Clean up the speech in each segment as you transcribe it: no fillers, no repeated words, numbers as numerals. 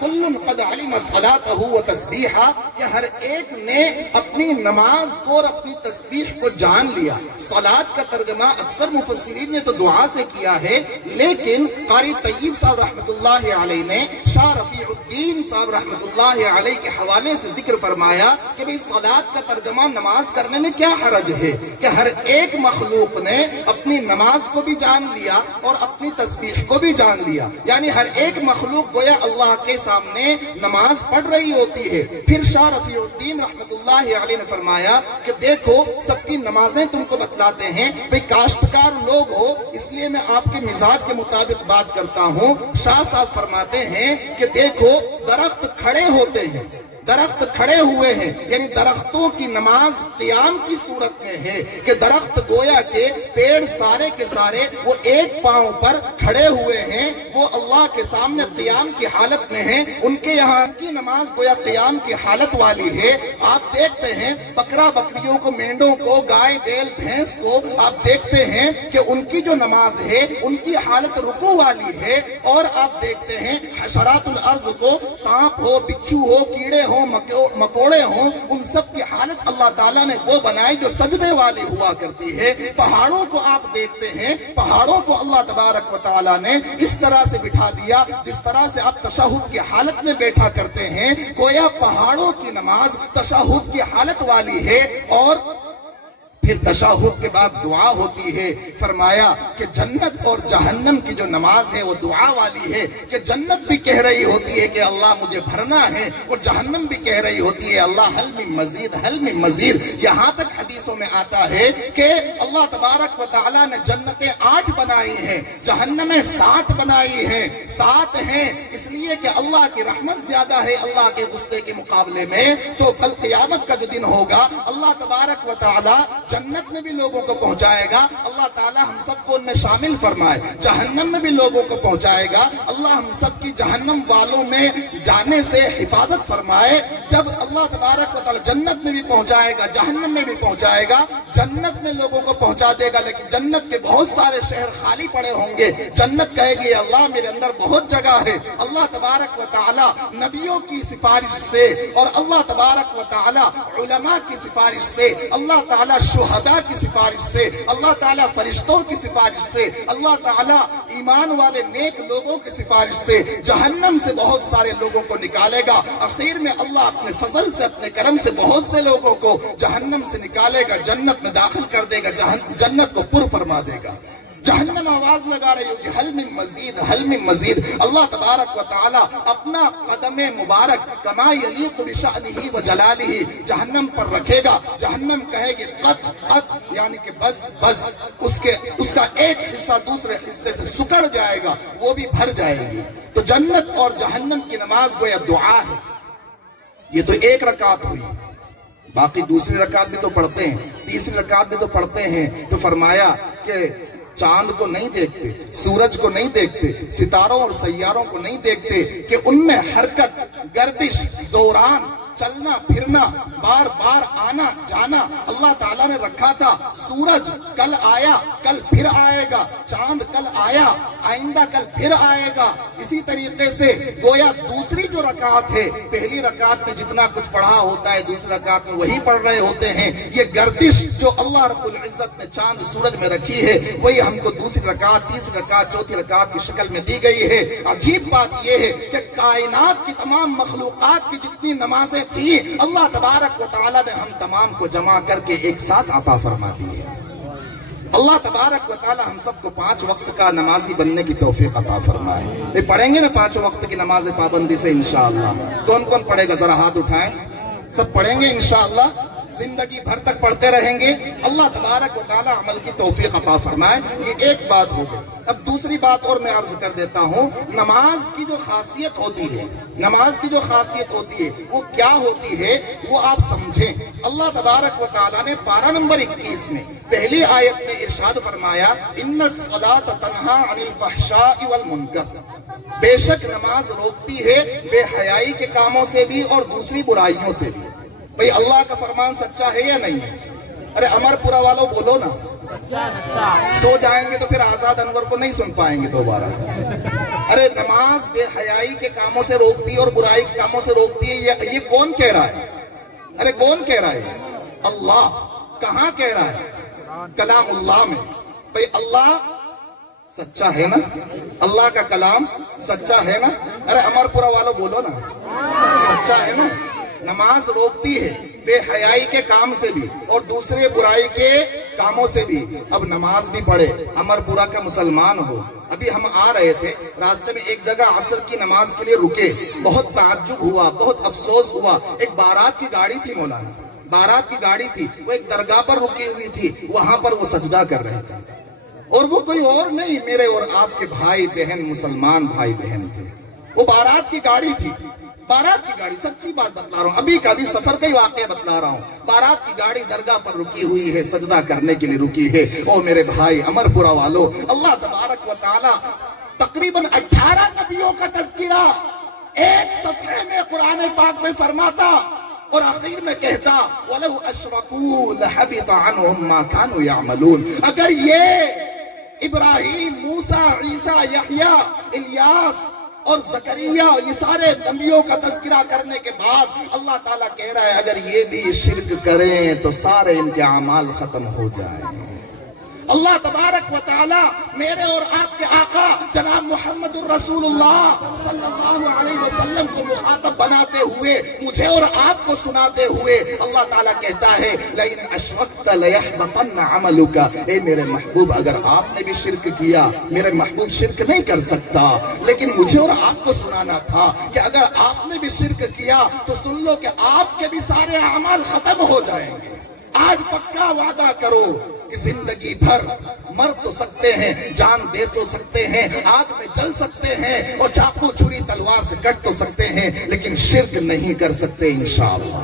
کل قد علم صلاته و تسبیحا، کہ ہر ایک نے اپنی نماز کو اور اپنی تسبیح کو جان لیا۔ صلاۃ کا ترجمہ اکثر مفسرین نے تو دعا سے کیا ہے، لیکن قاری طیب صاحب رحمت اللہ علیہ نے شاہ رفیع الدین صاحب رحمت اللہ علیہ کے حوالے سے ذکر فرمایا کہ بھئی صلاۃ کا ترجمہ نماز کرنے میں کیا حرج ہے کہ ہر ایک مخلوق نے اپنی نماز کو بھی جان لیا اور اپنی تسبیح کو بھی جان لیا، یعنی ہر ایک مخلوق گویا اللہ کے سامنے نماز پڑھ رہی ہوتی ہے۔ پھر شاہ رفیع الدین رحمت اللہ علیہ نے فرمایا کہ دیکھو سب کی نمازیں تم کو بتلاتے ہیں، بھئی کاشتکار لوگ ہو اس لیے میں آپ کے مزاج کے مطابق بات کرتا ہوں۔ شاہ صاحب فرماتے ہیں کہ دیکھو درخت کھڑے ہوتے ہیں، درخت کھڑے ہوئے ہیں، یعنی درختوں کی نماز قیام کی صورت میں ہے کہ درخت گویا کے پیڑ سارے کے سارے وہ ایک پاؤں پر کھڑے ہوئے ہیں، وہ اللہ کے سامنے قیام کی حالت میں ہیں، ان کے یہاں کی نماز گویا قیام کی حالت والی ہے۔ آپ دیکھتے ہیں بکرا بکریوں کو، مینڈوں کو، گائے بیل بھینس کو آپ دیکھتے ہیں کہ ان کی جو نماز ہے ان کی حالت رکوع والی ہے، اور آپ دیکھتے ہیں حشرات الارض کو، سانپ ہو، بچھو ہو، کیڑے ہو، مکوڑے ہوں، ان سب کی حالت اللہ تعالیٰ نے وہ بنائی جو سجدے والی ہوا کرتی ہے۔ پہاڑوں کو آپ دیکھتے ہیں، پہاڑوں کو اللہ تبارک و تعالیٰ نے اس طرح سے بٹھا دیا جس طرح سے آپ تشہد کی حالت میں بیٹھا کرتے ہیں، گویا پہاڑوں کی نماز تشہد کی حالت والی ہے۔ اور پھر تشہد کے بعد دعا ہوتی ہے۔ فرمایا کہ جنت اور جہنم کی جو نماز ہے وہ دعا والی ہے، کہ جنت بھی کہہ رہی ہوتی ہے کہ اللہ مجھے بھرنا ہے، اور جہنم بھی کہہ رہی ہوتی ہے اللہ حل من مزید، حل من مزید۔ یہاں تک حدیثوں میں آتا ہے کہ اللہ تبارک و تعالیٰ نے جنتیں 8 بنائی ہیں، جہنمیں 7 بنائی ہیں۔ 7 ہیں اس لیے کہ اللہ کی رحمت زیادہ ہے اللہ کے غصے کے مقابلے میں، تو کل قیامت کا جو دن ہوگا اللہ تبارک و تعالیٰ جنت میں بھی لوگوں کو پہنچائے گا، اللہ تعالی ہم سب کو ان میں شامل فرمائے۔ جہنم میں بھی لوگوں کو پہنچائے گا، اللہ ہم سب کی جہنم والوں میں جانے سے حفاظت فرمائے۔ جب اللہ تبارک و تعالی جنت میں بھی پہنچائے گا، جہنم میں بھی پہنچائے گا، جنت میں لوگوں کو پہنچا دے گا، لیکن جنت کے بہت سارے شہر خالی پڑے ہوں گے۔ جنت کہے گی اللہ میرے اندر بہت جگہ ہے۔ اللہ تبارک و تعالی نبیوں کی سفارش سے اور اللہ تبارک و تعالی علماء کی سفارش سے، اللہ تعالی شہداء کی سفارش سے، اللہ تعالیٰ فرشتوں کی سفارش سے، اللہ تعالیٰ ایمان والے نیک لوگوں کی سفارش سے جہنم سے بہت سارے لوگوں کو نکالے گا۔ آخر میں اللہ اپنے فضل سے، اپنے کرم سے بہت سے لوگوں کو جہنم سے نکالے گا، جنت میں داخل کر دے گا، جنت کو پر فرما دے گا۔ جہنم آواز لگا رہی ہوگی حل من مزید، حل من مزید۔ اللہ تبارک و تعالی اپنا قدم مبارک کما یلیق بشأنہ و جلالہ جہنم پر رکھے گا۔ جہنم کہے گی قط قط، یعنی کہ بس بس، اس کا ایک حصہ دوسرے حصے سے سکڑ جائے گا، وہ بھی بھر جائے گی۔ تو جنت اور جہنم کی نماز گویا دعا ہے۔ یہ تو ایک رکعت ہوئی، باقی دوسری رکعت بھی تو پڑھتے ہیں، تیسری رکعت بھی تو پڑھتے ہیں۔ تو فرمایا کہ چاند کو نہیں دیکھتے، سورج کو نہیں دیکھتے، ستاروں اور سیاروں کو نہیں دیکھتے کہ ان میں حرکت، گردش، دوران، چلنا پھرنا، بار بار آنا جانا اللہ تعالیٰ نے رکھا تھا۔ سورج کل آیا کل پھر آئے گا، چاند کل آیا آئندہ کل پھر آئے گا۔ اسی طریقے سے گویا دوسری جو رکعت ہے، پہلی رکعت میں جتنا کچھ پڑھا ہوتا ہے دوسری رکعت میں وہی پڑھ رہے ہوتے ہیں۔ یہ گردش جو اللہ رب العزت نے چاند سورج میں رکھی ہے وہی ہم کو دوسری رکعت، تیسری رکعت، چوتھی رکعت کی شکل میں دی گئی ہے۔ عجیب بات یہ ہے کہ کائنات کی تمام مخلوقات کی جتنی نمازیں تھی اللہ تبارک و تعالی نے ہم تمام کو جمع کر کے ایک ساتھ عطا فرما دی ہے۔ اللہ تبارک و تعالی ہم سب کو 5 وقت کا نمازی بننے کی توفیق عطا فرمائے۔ یہ پڑھیں گے نا 5 وقت کی نماز پابندی سے انشاءاللہ؟ کون کون پڑھے گا ذرا ہاتھ اٹھائیں۔ سب پڑھیں گے انشاءاللہ، زندگی بھر تک پڑھتے رہیں گے۔ اللہ تبارک و تعالی عمل کی توفیق عطا فرمائے۔ یہ ایک بات ہو گئی۔ اب دوسری بات اور میں عرض کر دیتا ہوں، نماز کی جو خاصیت ہوتی ہے، نماز کی جو خاصیت ہوتی ہے وہ کیا ہوتی ہے وہ آپ سمجھیں۔ اللہ تبارک و تعالی نے پارہ نمبر 21 میں پہلی آیت میں ارشاد فرمایا ان الصلاۃ تنہی عن الفحشاء والمنکر، بے شک نماز روکتی ہے بے حیائی کے کاموں سے بھی اور دوسری برائیوں سے بھی۔ بھئی اللہ کا فرمان سچا ہے یا نہیں ہے؟ ارے امر پورا والوں بولو نا، سو جائیں گے تو پھر آزاد انور کو نہیں سن پائیں گے دوبارہ۔ ارے نماز بے حیائی کے کاموں سے روکتی ہے اور برائی کے کاموں سے روکتی ہے، یہ کون کہہ رہا ہے؟ ارے کون کہہ رہا ہے؟ اللہ۔ کہاں کہہ رہا ہے؟ کلام اللہ میں۔ بھئی اللہ سچا ہے نا؟ اللہ کا کلام سچا ہے نا؟ ارے امر پورا والوں بولو نا، سچا ہے نا؟ نماز روکتی ہے بے حیائی کے کام سے بھی اور دوسرے برائی کے کاموں سے بھی۔ اب نماز بھی پڑھے، امر پورا کا مسلمان ہو۔ ابھی ہم آ رہے تھے، راستے میں ایک جگہ عصر کی نماز کے لیے رکے، بہت تعجب ہوا، بہت افسوس ہوا۔ ایک بارات کی گاڑی تھی مولانا، بارات کی گاڑی تھی، وہ ایک درگاہ پر رکی ہوئی تھی، وہاں پر وہ سجدہ کر رہے تھے، اور وہ کوئی اور نہیں، میرے اور آپ کے بھائی بہن، مسلمان بھائی بہن تھے۔ وہ بارات کی گاڑی تھی، بارات کی گاڑی، سچی بات بتلا رہا ہوں، ابھی کا بھی سفر کا ہی واقعہ بتلا رہا ہوں۔ بارات کی گاڑی درگاہ پر رکی ہوئی ہے، سجدہ کرنے کے لیے رکی ہے۔ او میرے بھائی امر پورا والو، اللہ تبارک و تعالی تقریباً 18 نبیوں کا تذکرہ ایک صفحے میں قرآن پاک میں فرماتا، اور آخر میں کہتا وَلَوْ أَشْرَكُوا لَحَبِطَ عَنْهُمْ مَا كَانُوا يَعْمَلُونَ۔ اگر یہ ابراہیم، موسیٰ، عیسیٰ، یحییٰ، الیاس اور زکریا، یہ سارے نبیوں کا تذکرہ کرنے کے بعد اللہ تعالیٰ کہہ رہا ہے اگر یہ بھی شرک کریں تو سارے ان کے اعمال ختم ہو جائیں۔ اللہ تبارک و تعالی میرے اور آپ کے آقا جناب محمد الرسول اللہ صلی اللہ علیہ وسلم کو مخاطب بناتے ہوئے، مجھے اور آپ کو سناتے ہوئے اللہ تعالیٰ کہتا ہے لَإِنْ أَشْرَكْتَ لَيَحْبَطَنَّ عَمَلُكَ۔ اے میرے محبوب، اگر آپ نے بھی شرک کیا، میرے محبوب شرک نہیں کر سکتا، لیکن مجھے اور آپ کو سنانا تھا کہ اگر آپ نے بھی شرک کیا تو سن لو کہ آپ کے بھی سارے اعمال ختم ہو جائیں گے۔ آج پکا وعدہ کرو کہ زندگی بھر مر تو سکتے ہیں، جان دے تو سکتے ہیں، آگ میں جل سکتے ہیں اور چاقو چھری تلوار سے کٹ تو سکتے ہیں، لیکن شرک نہیں کر سکتے انشاءاللہ۔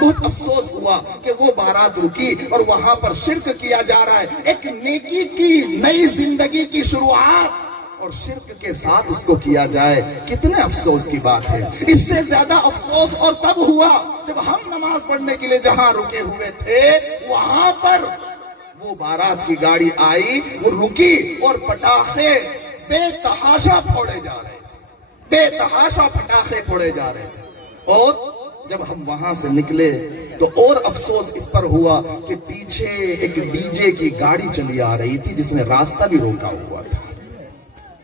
بہت افسوس ہوا کہ وہ بارات رکی اور وہاں پر شرک کیا جا رہا ہے، ایک نیکی کی نئی زندگی کی شروعات، اور شرک کے ساتھ اس کو کیا جائے، کتنے افسوس کی بات ہے۔ اس سے زیادہ افسوس اور تب ہوا جب ہم نماز پڑھنے کے لیے جہاں رکے ہوئے تھے وہاں پر وہ بارات کی گاڑی آئی، وہ رکی اور پٹاخے بے تحاشا پھوڑے جا رہے تھے، بے تحاشا پٹاخے پھوڑے جا رہے تھے۔ اور جب ہم وہاں سے نکلے تو اور افسوس اس پر ہوا کہ پیچھے ایک ڈی جے کی گاڑی چلی آ رہی تھی جس نے راستہ بھی روکا ہوا تھا۔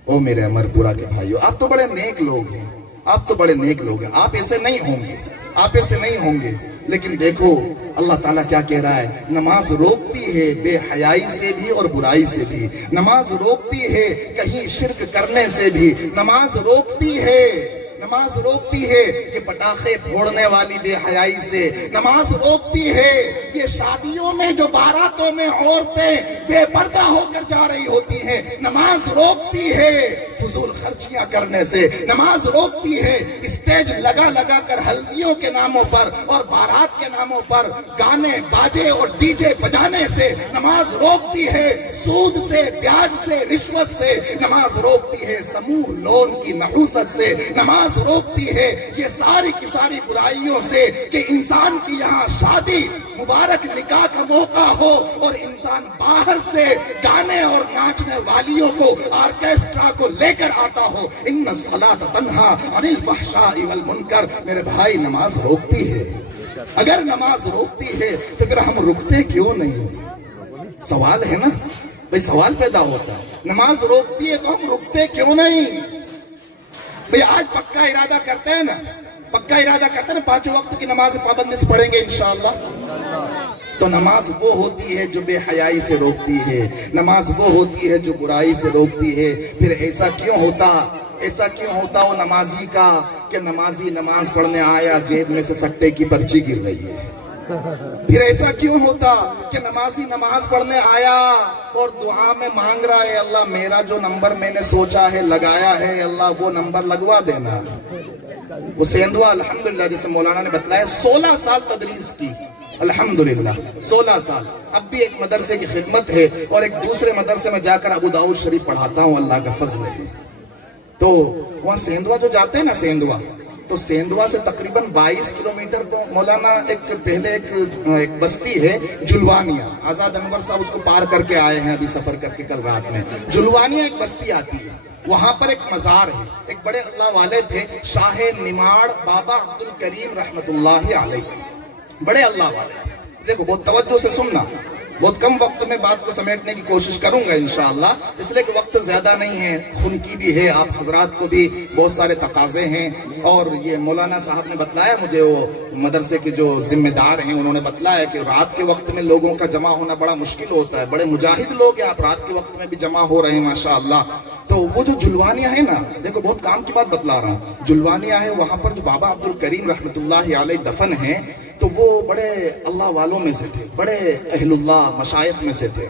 او میرے امر پورا کے بھائیو، آپ تو بڑے نیک لوگ ہیں، آپ تو بڑے نیک لوگ ہیں، آپ ایسے نہیں ہوں گے، آپ ایسے نہیں ہوں گے، لیکن دیکھو اللہ تعالیٰ کیا کہہ رہا ہے، نماز روکتی ہے بے حیائی سے بھی اور برائی سے بھی، نماز روکتی ہے کہیں شرک کرنے سے بھی، نماز روکتی ہے، نماز روکتی ہے یہ پٹاخے پھوڑنے والی بے حیائی سے، نماز روکتی ہے یہ شادیوں میں جو باراتوں میں عورتیں بے پردہ ہو کر جا رہی ہوتی ہیں، نماز روکتی ہے فضول خرچیاں کرنے سے، نماز روکتی ہے اسٹیج لگا لگا کر ہلدیوں کے ناموں پر اور بارات کے ناموں پر گانے باجے اور ڈی جے بجانے سے، نماز روکتی ہے سود سے، بیاج سے، رشوت سے، نماز روکتی ہے سموہ لون کی نحوست سے، نماز روکتی ہے یہ ساری کی ساری برائیوں سے کہ انسان کی یہاں شادی مبارک نکاح کا موقع ہو اور انسان باہر سے گانے اور ناچنے والیوں کو آرکیسٹرا کو لے کر آتا ہو۔ ان الصلاۃ تنہا عن الفحشاء والمنکر۔ میرے بھائی نماز روکتی ہے، اگر نماز روکتی ہے تو پھر ہم رکتے کیوں نہیں؟ سوال ہے نا بھئی، سوال پیدا ہوتا ہے، نماز روکتی ہے تو ہم رکتے کیوں نہیں؟ بھئی آج پکا ارادہ کرتے ہیں نا، پکا ارادہ کرتے ہیں نا، 5 وقت کی نماز پابندی سے پڑھیں گے انشاءاللہ۔ تو نماز وہ ہوتی ہے جو بے حیائی سے روکتی ہے، نماز وہ ہوتی ہے جو برائی سے روکتی ہے۔ پھر ایسا کیوں ہوتا وہ نمازی کا کہ نمازی نماز پڑھنے آیا جیب میں سے سکتے کی پرچی گر رہی ہے؟ پھر ایسا کیوں ہوتا کہ نمازی نماز پڑھنے آیا اور دعا میں مانگ رہا ہے اللہ میرا جو نمبر میں نے سوچا ہے لگایا ہے اللہ وہ نمبر لگوا دینا۔ وہ سیندوا الحمدللہ جیسے مولانا نے بتلایا 16 سال تدریس کی، الحمدللہ 16 سال، اب بھی ایک مدرسے کی خدمت ہے اور ایک دوسرے مدرسے میں جا کر ابو داؤد شریف پڑھاتا ہوں، اللہ کا فضل ہے۔ تو وہاں سیندوا جو جاتے ہیں نا سیندوا، تو سیندوا سے تقریباً 22 کلومیٹر کو مولانا پہلے ایک بستی ہے جلوانیہ، آزاد انور صاحب اس کو پار کر کے آئے ہیں ابھی سفر کر کے کل رات میں، جلوانیہ ایک بستی آتی ہے، وہاں پر ایک مزار ہے، ایک بڑے اللہ والے تھے شاہ نماڑ بابا عبد الکریم رحمت اللہ علیہ، بڑے اللہ والے۔ دیکھو بہت توجہ سے سننا، بہت کم وقت میں بات کو سمیٹنے کی کوشش کروں گا انشاءاللہ، اس لیے کہ وقت زیادہ نہیں ہے، خون کی بھی ہے، آپ حضرات کو بھی بہت سارے تقاضے ہیں، اور یہ مولانا صاحب نے بتلایا مجھے، وہ مدرسے کے جو ذمہ دار ہیں انہوں نے بتلایا کہ رات کے وقت میں لوگوں کا جمع ہونا بڑا مشکل ہوتا ہے، بڑے مجاہد لوگ ہیں، آپ رات کے وقت میں بھی جمع ہو رہے ہیں ماشاءاللہ۔ تو وہ جو جلوانیاں ہیں نا، دیکھو بہت کام کی بات بتلا رہا ہوں، جلوانیاں ہیں، وہاں پر جو بابا عبد الکریم رحمت اللہ علیہ دفن ہیں، تو وہ بڑے اللہ والوں میں سے تھے، بڑے اہل اللہ مشائخ میں سے تھے،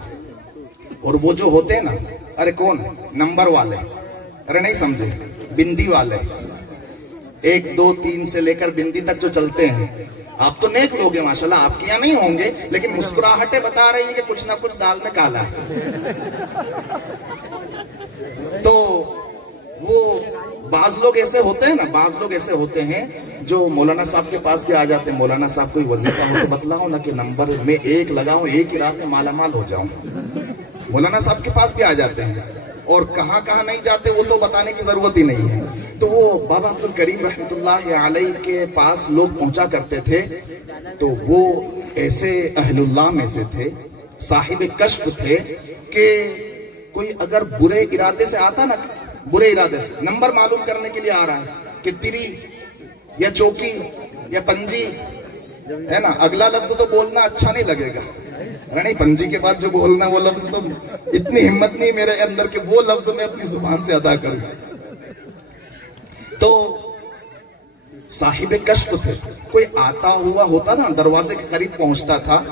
اور وہ جو ہوتے ہیں نا، ارے کون نمبر والے، ارے نہیں سمجھے، بندی والے، 1 2 3 سے لے کر بندی تک جو چلتے ہیں، آپ تو نیک لوگ ہیں ماشاءاللہ، آپ کے یہاں نہیں ہوں گے، لیکن مسکراہٹیں بتا رہی ہیں کہ کچھ نہ کچھ دال میں کالا ہے۔ تو وہ بعض لوگ ایسے ہوتے ہیں نا، بعض لوگ ایسے ہوتے ہیں جو مولانا صاحب کے پاس بھی آ جاتے ہیں، مولانا صاحب کوئی وظیفہ ہو تو بتلاؤ نا کہ نمبر میں 1 لگاؤں، 1 ہی رات میں مالا مال ہو جاؤں، مولانا صاحب کے پاس بھی آ جاتے ہیں، اور کہاں کہاں نہیں جاتے وہ تو بتانے کی ضرورت ہی نہیں ہے۔ تو وہ بابا عبد الکریم رحمت اللہ علیہ کے پاس لوگ پہنچا کرتے تھے، تو وہ ایسے اہل اللہ میں سے تھے، صاحب کشف تھے، کہ کوئی اگر برے ارادے سے آتا نا، برے ارادے سے نمبر معلوم کرنے کے لیے آ رہا ہے کہ تری یا چوکی یا پنجی ہے نا، اگلا لفظ تو بولنا اچھا نہیں لگے گا، نہیں پنجی کے بعد جو بولنا وہ لفظ تو اتنی ہمت نہیں میرے اندر کہ وہ لفظ میں اپنی زبان سے ادا کروں۔ تو صاحب کشف تھے، کوئی آتا ہوا ہوتا نا، دروازے کے قریب پہنچتا تھا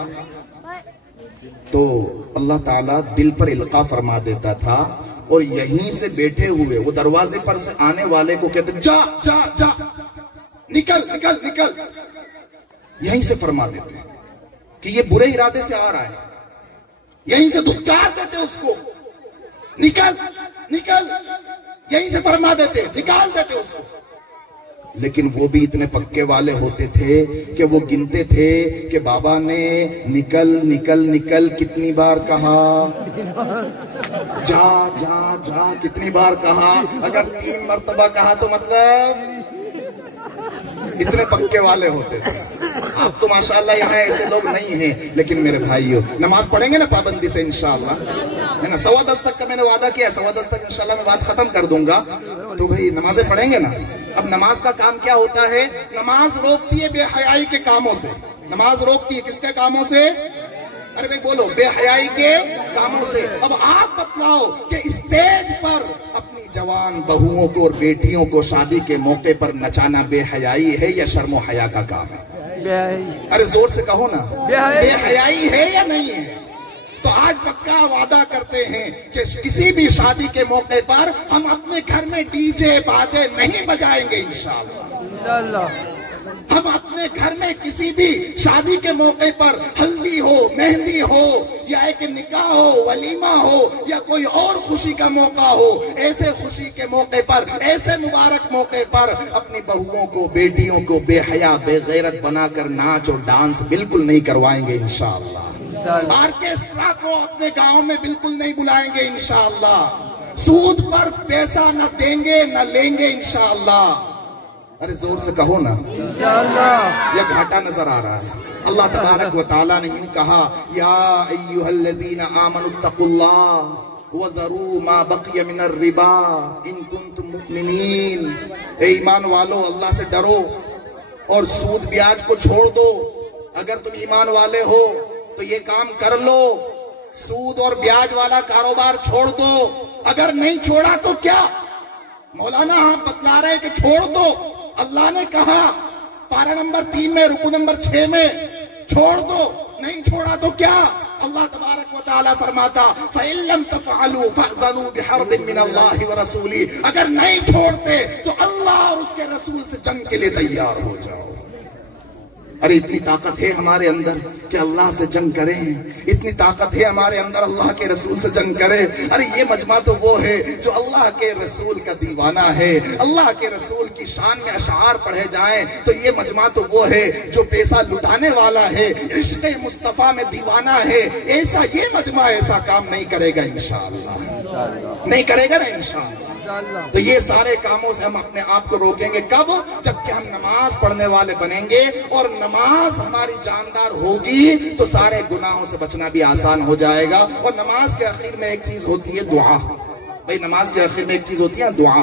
تو اللہ تعالیٰ دل پر القاء فرما دیتا تھا، اور یہیں سے بیٹھے ہوئے وہ دروازے پر سے آنے والے کو کہتے جا جا جا، نکل نکل نکل، یہیں سے فرما دیتے کہ یہ برے ارادے سے آ رہا ہے، یہیں سے دھتکار دیتے اس کو، نکل نکل، یہیں سے فرما دیتے، نکال دیتے اس کو۔ لیکن وہ بھی اتنے پکے والے ہوتے تھے کہ وہ گنتے تھے کہ بابا نے نکل نکل نکل کتنی بار کہا، جا جا جا کتنی بار کہا، اگر 3 مرتبہ کہا تو مطلب اتنے پکے والے ہوتے تھے۔ آپ تو ماشاءاللہ یہاں ایسے لوگ نہیں ہیں، لیکن میرے بھائیو نماز پڑھیں گے نا پابندی سے انشاءاللہ، ہے نا، 10:15 تک کا میں نے وعدہ کیا ہے، 10:15 تک انشاءاللہ میں بات ختم کر دوں گا، تو بھئی نمازیں پڑھیں گے نا۔ اب نماز کا کام کیا ہوتا ہے؟ نماز روکتی ہے بے حیائی کے کاموں سے، نماز روکتی ہے کس کے کاموں سے؟ ارے بھائی بولو، بے حیائی کے کاموں سے۔ اب آپ بتلاؤ کہ اسٹیج پر اپنی جوان بہوؤں کو اور بیٹیوں کو شادی کے موقع پر نچانا بے حیائی ہے یا شرم و حیا کا کام ہے؟ ارے زور سے کہو نا، بے حیائی ہے یا نہیں ہے؟ تو آج پکا وعدہ کرتے ہیں کہ کسی بھی شادی کے موقع پر ہم اپنے گھر میں ڈی جے باجے نہیں بجائیں گے انشاءاللہ۔ ہم اپنے گھر میں کسی بھی شادی کے موقع پر ہلدی ہو، مہندی ہو، یا ایک نکاح ہو، ولیمہ ہو، یا کوئی اور خوشی کا موقع ہو، ایسے خوشی کے موقع پر، ایسے مبارک موقع پر اپنی بہوؤں کو، بیٹیوں کو بے حیا بے غیرت بنا کر ناچ اور ڈانس بالکل نہیں کروائیں گے انشاءاللہ۔ آرکیسٹرا کو اپنے گاؤں میں بالکل نہیں بلائیں گے انشاءاللہ۔ سود پر پیسہ نہ دیں گے نہ لیں گے انشاءاللہ۔ ارے زور سے کہو نا انشاءاللہ۔ یہ گھاٹا نظر آ رہا ہے۔ اللہ تبارک و تعالیٰ نے یوں کہا، یا ایھا الذین آمنوا اتقوا اللہ وذروا ما بقی من الربا ان کنتم مؤمنین۔ اے ایمان والو، اللہ سے ڈرو اور سود بیاج کو چھوڑ دو۔ اگر تم ایمان والے ہو تو یہ کام کر لو، سود اور بیاج والا کاروبار چھوڑ دو۔ اگر نہیں چھوڑا تو کیا؟ مولانا ہم بتلا رہے کہ چھوڑ دو۔ اللہ نے کہا پارہ نمبر 3 میں، رکو نمبر 6 میں، چھوڑ دو۔ نہیں چھوڑا تو کیا؟ اللہ تبارک و تعالیٰ فرماتا فَإِن لَمْ تَفْعَلُوا فَأْذَنُوا بِحَرْبٍ مِّنَ اللَّهِ وَرَسُولِهِ۔ اگر نہیں چھوڑتے تو اللہ اور اس کے رسول سے جنگ کے لیے تیار ہو جاؤ۔ ارے اتنی طاقت ہے ہمارے اندر کہ اللہ سے جنگ کریں، اتنی طاقت ہے ہمارے اندر اللہ کے رسول سے جنگ کریں۔ ارے یہ مجمع تو وہ ہے جو اللہ کے رسول کا دیوانہ ہے، اللہ کے رسول کی شان میں اشعار پڑھے جائیں تو یہ مجمع تو وہ ہے جو پیسہ لٹانے والا ہے، عشق مصطفیٰ میں دیوانہ ہے۔ ایسا یہ مجمع ایسا کام نہیں کرے گا انشاءاللہ، نہیں کرے گا نا انشاءاللہ۔ تو یہ سارے کاموں سے ہم اپنے آپ کو روکیں گے کب؟ جبکہ ہم نماز پڑھنے والے بنیں گے اور نماز ہماری جاندار ہوگی تو سارے گناہوں سے بچنا بھی آسان ہو جائے گا۔ اور نماز کے آخر میں ایک چیز ہوتی ہے دعا۔ بھئی نماز کے آخر میں ایک چیز ہوتی ہے دعا۔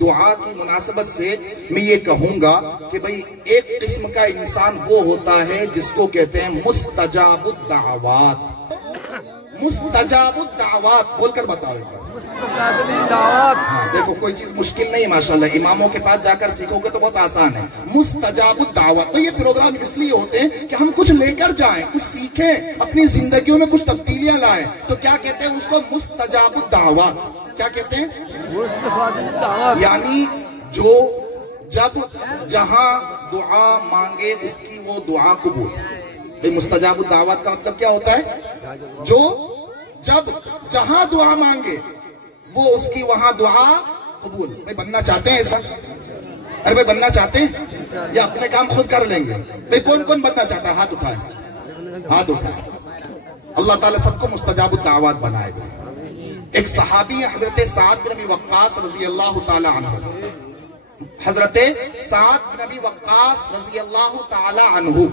دعا کی مناسبت سے میں یہ کہوں گا کہ بھئی ایک قسم کا انسان وہ ہوتا ہے جس کو کہتے ہیں مستجاب الدعوات۔ مستجاب الدعوات بول کر بتاؤ۔ ہاں دیکھو کوئی چیز مشکل نہیں ماشاءاللہ، اماموں کے پاس جا کر سیکھو گے تو بہت آسان ہے۔ مستجاب الدعوات۔ تو یہ پروگرام اس لیے ہوتے ہیں کہ ہم کچھ لے کر جائیں، کچھ سیکھیں، اپنی زندگیوں میں کچھ تبدیلیاں لائیں۔ تو کیا کہتے ہیں اس کو؟ مستجاب الدعوات۔ کیا کہتے ہیں؟ یعنی جو جب جہاں دعا مانگے اس کی وہ دعا قبول۔ مستجاب الدعوات کا مطلب کیا ہوتا ہے؟ جو جب جہاں دعا مانگے وہ اس کی وہاں دعا قبول۔ بھئی بننا چاہتے ہیں ایسا؟ ارے بھئی بننا چاہتے ہیں یا اپنے کام خود کر لیں گے؟ بھئی کون کون بننا چاہتا ہے؟ ہاتھ اٹھائے، ہاتھ اٹھائے۔ اللہ تعالیٰ سب کو مستجاب الدعوات بنائے گا۔ ایک صحابی ہے حضرت سعد بن ابی وقاص رضی اللہ تعالی عنہ۔ حضرت سعد بن ابی وقاص رضی اللہ تعالی عنہ،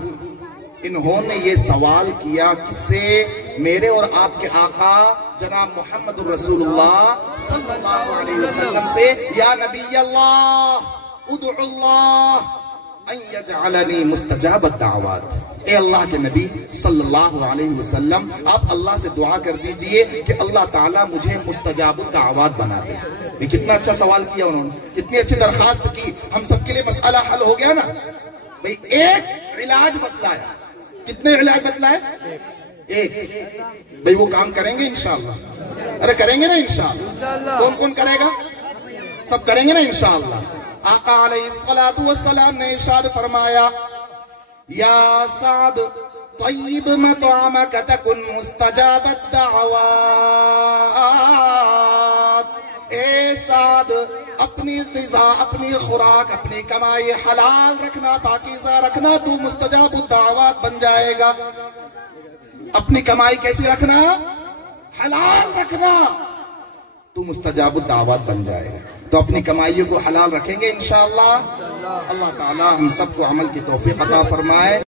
انہوں نے یہ سوال کیا کس سے؟ میرے اور آپ کے آقا جناب محمد الرسول اللہ صلی اللہ علیہ وسلم سے، یا نبی اللہ ادعو اللہ ان یجعلنی مستجاب الدعوات۔ اے اللہ کے نبی صلی اللہ علیہ وسلم، آپ اللہ سے دعا کر دیجئے کہ اللہ تعالیٰ مجھے مستجاب الدعوات بنا دے۔ یہ کتنا اچھا سوال کیا انہوں نے، کتنی اچھی درخواست کی۔ ہم سب کے لیے مسئلہ حل ہو گیا نا؟ بھئی ایک علاج بتلایا۔ کتنے علاج بتلائے؟ ایک۔ بھئی وہ کام کریں گے انشاءاللہ؟ ارے کریں گے نا انشاءاللہ؟ کون کون کرے گا؟ سب کریں گے نا انشاءاللہ؟ آقا علیہ السلام نے ارشاد فرمایا، یا سعد طیب مطعمک تکن مستجاب الدعوات۔ اے سعد اپنی غذا، اپنی خوراک، اپنی کمائی حلال رکھنا، پاکیزہ رکھنا، تو مستجاب الدعوات بن جائے گا۔ اپنی کمائی کیسی رکھنا؟ حلال رکھنا، تو مستجاب الدعوات بن جائے گا۔ تو اپنی کمائیوں کو حلال رکھیں گے انشاءاللہ۔ اللہ تعالی ہم سب کو عمل کی توفیق عطا فرمائے۔